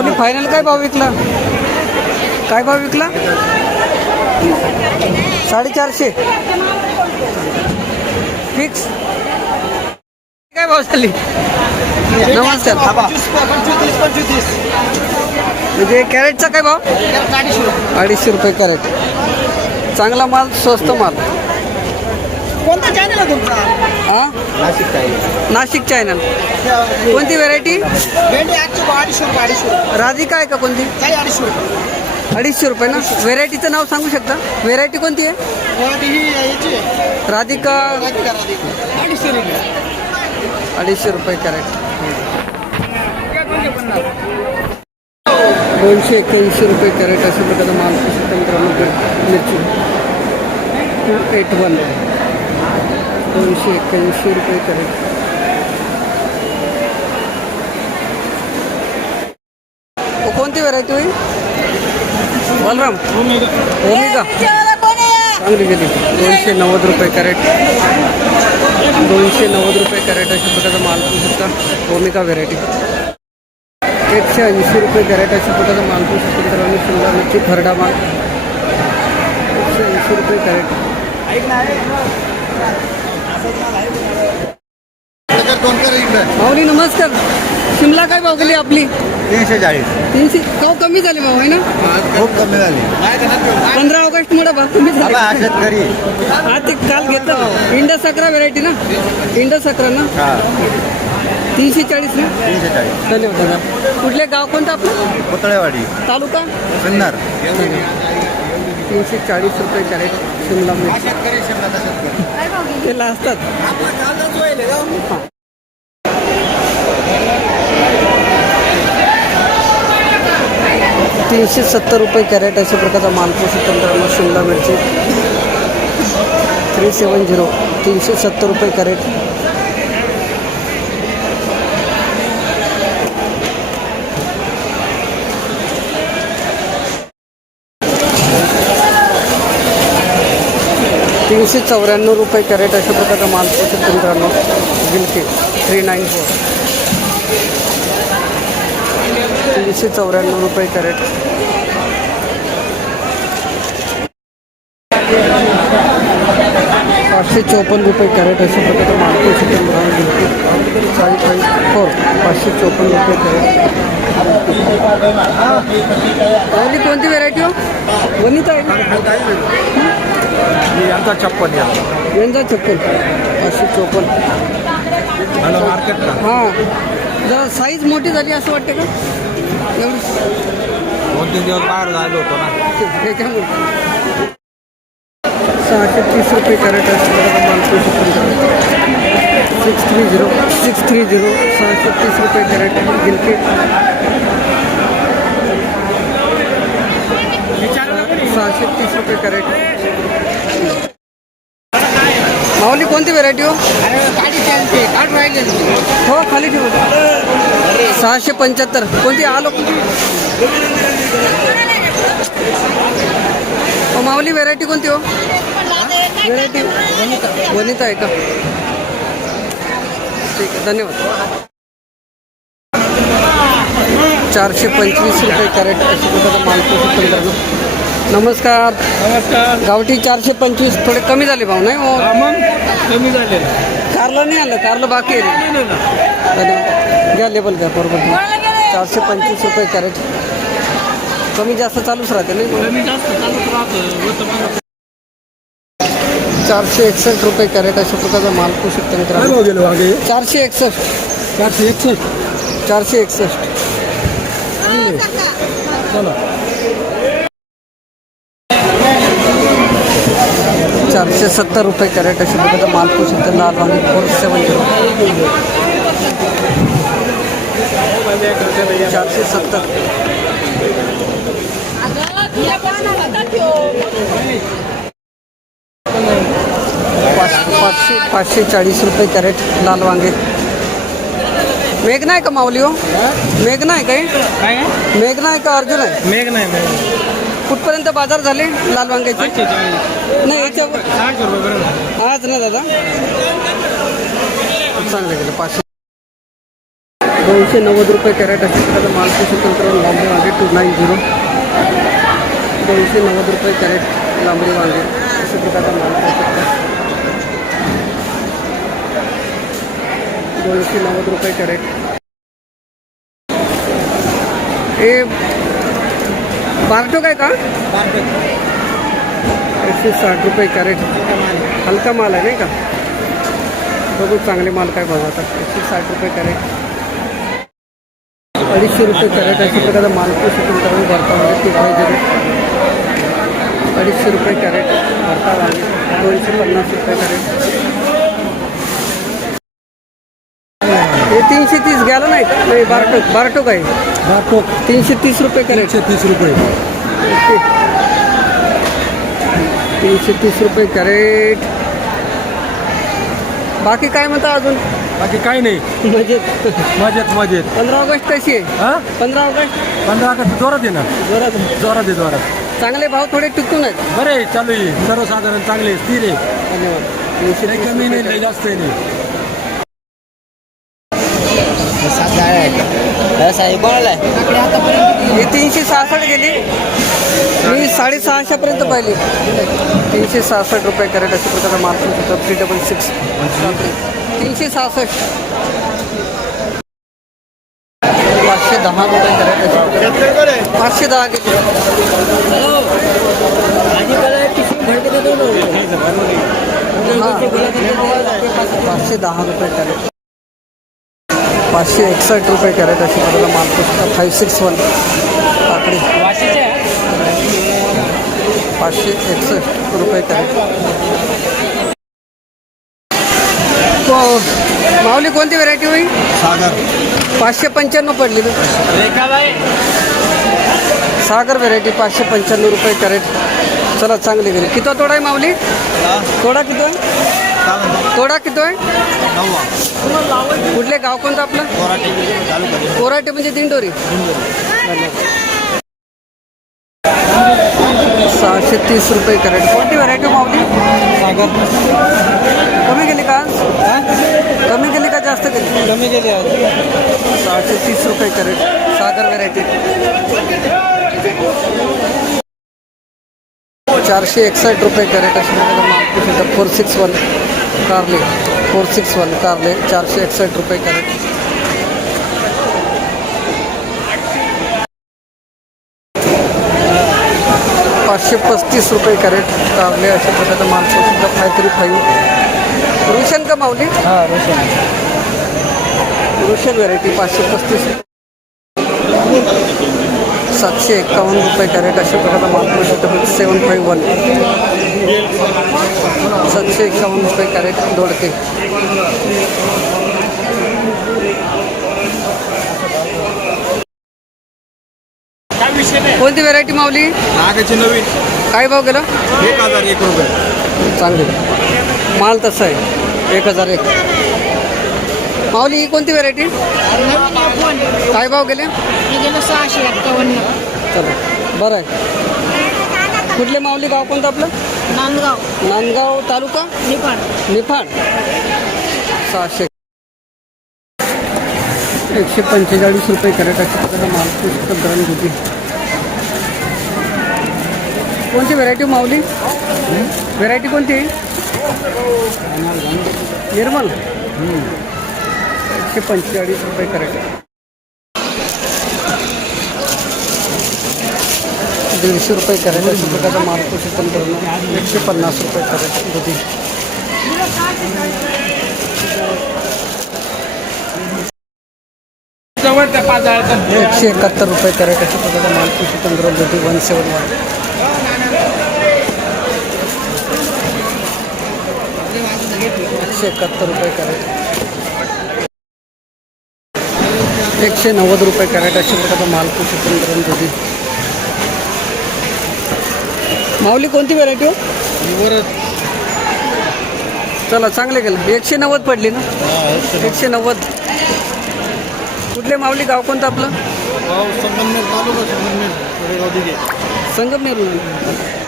माऊली final काय भाव विकला? काय भाव विकला? 450 फिक्स. काय भाव झाली? नमस्कार. म्हणजे कॅरेटचा काय भाव? 250 रुपये कॅरेट. चांगला माल, स्वस्त माल. कोणता चॅनल आहे तुमचा? हां, नाशिक चॅनल. कोणती व्हेरायटी? भेंडी 250 रुपये. राधिका आहे का कोणती? 250 रुपये. 250 रुपये ना. व्हेरायटीचं नाव सांगू शकता? व्हेरायटी कोणती आहे? राधिका. 250 रुपये. 250 रुपये कॅरेट. 281 रुपये कॅरेट अशा प्रकारचा माल मिरची 281. 281 रुपये कॅरेट. कोणती व्हरायटी होईल? बलराम. ओमिगा चांगली गेली. 290 रुपये कॅरेट. 290 रुपये कॅरेट अशा प्रकारचा माल पाहू शकता. Omega variety. 180 रुपये कॅरेट अशा प्रकारचा माल पाहू शकता मित्रांनो. शिमला मिरची खरडा माल 180 रुपये कॅरेट. माऊली नमस्कार. शिमला काय भाव गेली आपली? 340. 300. भाव कमी झाले भाऊ आहे ना? खूप कमी झाली. 15 ऑगस्ट मुळे भाव कमी झाले. शेतकरी हा ते काल घेतलं. इंडा सकरा व्हेरायटी ना? इंडा सकरा ना? 340 ना? 340. धन्यवाद दादा. कुठले गाव कोणतं आपलं? पुतळेवाडी तालुका सिन्नर. 340 रुपये कॅरेट शिमला मिरची. केला असतात. 370 रुपये कॅरेट अशा प्रकारचा माल पाहू शकतो मित्रांनो. शिमला मिरची 370. 370 रुपये कॅरेट. ₹394 कॅरेट अशा प्रकारचा माल पाहू शकतो मित्रांनो. गिलके 394. 394 रुपये कॅरेट. ₹554 कॅरेट अशा प्रकारचा माल पाहू शकतो मित्रांनो. गिलके 554 रुपये कॅरेट. कोणती व्हेरायटी हो? वनिता आहे का? यांचा 56. यांचा 56. 554. मार्केटला हां, जरा साईज मोठी झाली असं वाटतं का? एवढी 2-3 दिवस बाहेर झालो होतो ना. त्याच्यामुळे 630 रुपये कॅरेट असं माल पाहू शकतो. 630 630 रुपये कॅरेट. गिलके 630 रुपये कॅरेट. माऊली कोणती व्हेरायटी हो? हो खाली ठेवू. 675. कोणती आलो? माऊली व्हेरायटी कोणती हो? व्हेरायटी वनिता आहे का? ठीक आहे, धन्यवाद. 425 रुपये कॅरेट अशा प्रकारचा माल पाहू शकतो मित्रांनो. नमस्कार. गावठी 425. थोडे कमी झाले भाव नाही हो? कमी झाले. कारला नाही आलं. कारला बाकी आहे. धन्यवाद. घ्या लेबल घ्या बरोबर. 425 रुपये कॅरेट. कमी जास्त चालूच राहते नाही? 461 रुपये कॅरेट अशा प्रकारचा माल पाहू शकतो मित्रांनो. 461. 461. चला. 470 रुपये कॅरेट अशा प्रकारचा माल पाहू शकतो. लाल वांगी 470. 470. 540 रुपये कॅरेट लाल वांगे. मेघना आहे का माऊली हो? मेघना आहे काही? मेघना आहे का अर्जुन आहे? मेघ नाही. कुठपर्यंत बाजार झाले लाल वांग्याचे? नाही याच्यावर 60 रुपये आज ना दादा. चांगले गेले. 500 290 रुपये कॅरेट अशा प्रकारचा माल पाहू शकता मित्रांनो. लांबडी वांगे 290, 290 रुपये कॅरेट लांबडी वांगे अशा प्रकारचा माल पाहू शकता. 290 रुपये कॅरेट. हे बारटोक आहे का? 160 रुपये कॅरेट. हलका माल आहे नाही का? बघू चांगले माल काय बनवतात. 160 रुपये कॅरेट. 250 रुपये कॅरेट अशा प्रकारचा माल पाहू शकतो भरतामध्ये ते पाहिजे. 250 रुपये कॅरेट भरता वांगे. 250 रुपये कॅरेट. हे 330 गेला नाही का? नाही बारटोक आहे. बारटोक 330 रुपये कॅरेट. 130 रुपये. ओके 330 रुपये कॅरेट. बाकी काय म्हणता अजून? बाकी काही नाही. मजेत. मजेत 15 ऑगस्ट कशी आहे? हां 15 ऑगस्ट 15 ऑगस्ट जोरात आहे ना. जोरात चांगले भाव थोडे टिकून आहेत. बरे आहे, चालू आहे. सर्वसाधारण चांगले स्थिर आहे. धन्यवाद. लई कमी नाही लई जास्त नाही. हे 366 गेली. मी 650 पर्यंत पाहिली. 366 रुपये कॅरेट अशा प्रकारचा माल होता. 366 366 510 रुपये कॅरेट अशा प्रकारे 510 गेली. 510 रुपये कॅरेट. 561 रुपये कॅरेट अशी प्रकारचा माल पुस्तक 561 काकडी 561 रुपये कॅरेट. माऊली कोणती व्हरायटी होईल? सागर 595 पडली ना. सागर व्हरायटी 595 रुपये कॅरेट. चला चांगली गेली. किती तोडा आहे माऊली? तोडा किती आहे? तोडा किती आहे? कुठले गाव कोणतं आपलं? कोराटे म्हणजे दिंडोरी. 630 रुपये कॅरेट. कोणती व्हरायटी माऊली? सागर. कमी गेली का? कमी गेली का जास्त गेली? कमी गेली. 630 रुपये कॅरेट सागर व्हरायटी. 461 रुपये कॅरेट अशी माल 461 कारले 461 कारले 461 रुपये कॅरेट. ₹535 रुपये कॅरेट कारले अशा प्रकारचा माल सुद्धा 535. रोशन का माऊली? हां रोशन व्हरायटी 535. 751 रुपये कॅरेट अशा प्रकारचा माल सुद्धा 751. 751 रुपये कॅरेट दोडके. कोणती व्हरायटी माऊली? नागाची नवीन काय भाव गेला? 1001 रुपये. चांगली माल तसा आहे 1001. माऊली ही कोणती व्हरायटी? काय भाव गेले? 651. चला बरं आहे. कुठले माऊली गाव कोणतं आपलं? नांदगाव तालुका निफाड. 600 145 रुपये कॅरेट अशा प्रकारचा माल पुस्तक गरम होती. कोणती व्हरायटी माऊली? व्हरायटी कोणती? निर्मल. 145 रुपये कॅरेट. 150 रुपये कॅरेट अशा प्रकारचा माल पुस्तक गरम 150 रुपये कॅरेट होती. 171 रुपये कॅरेट अशा प्रकारचा माल पुस्तक गरम होती. 171 171 रुपये कॅरेट. 190 रुपये कॅरेट अशा प्रकारचा माल पुस्तक गरम होती. माऊली कोणती व्हरायटी हो? चला चांगले गेलं. 190 पडली ना. 190. कुठले माऊली गाव कोणतं आपलं? संगमनेर तालुका संगमनेर संगमनेर.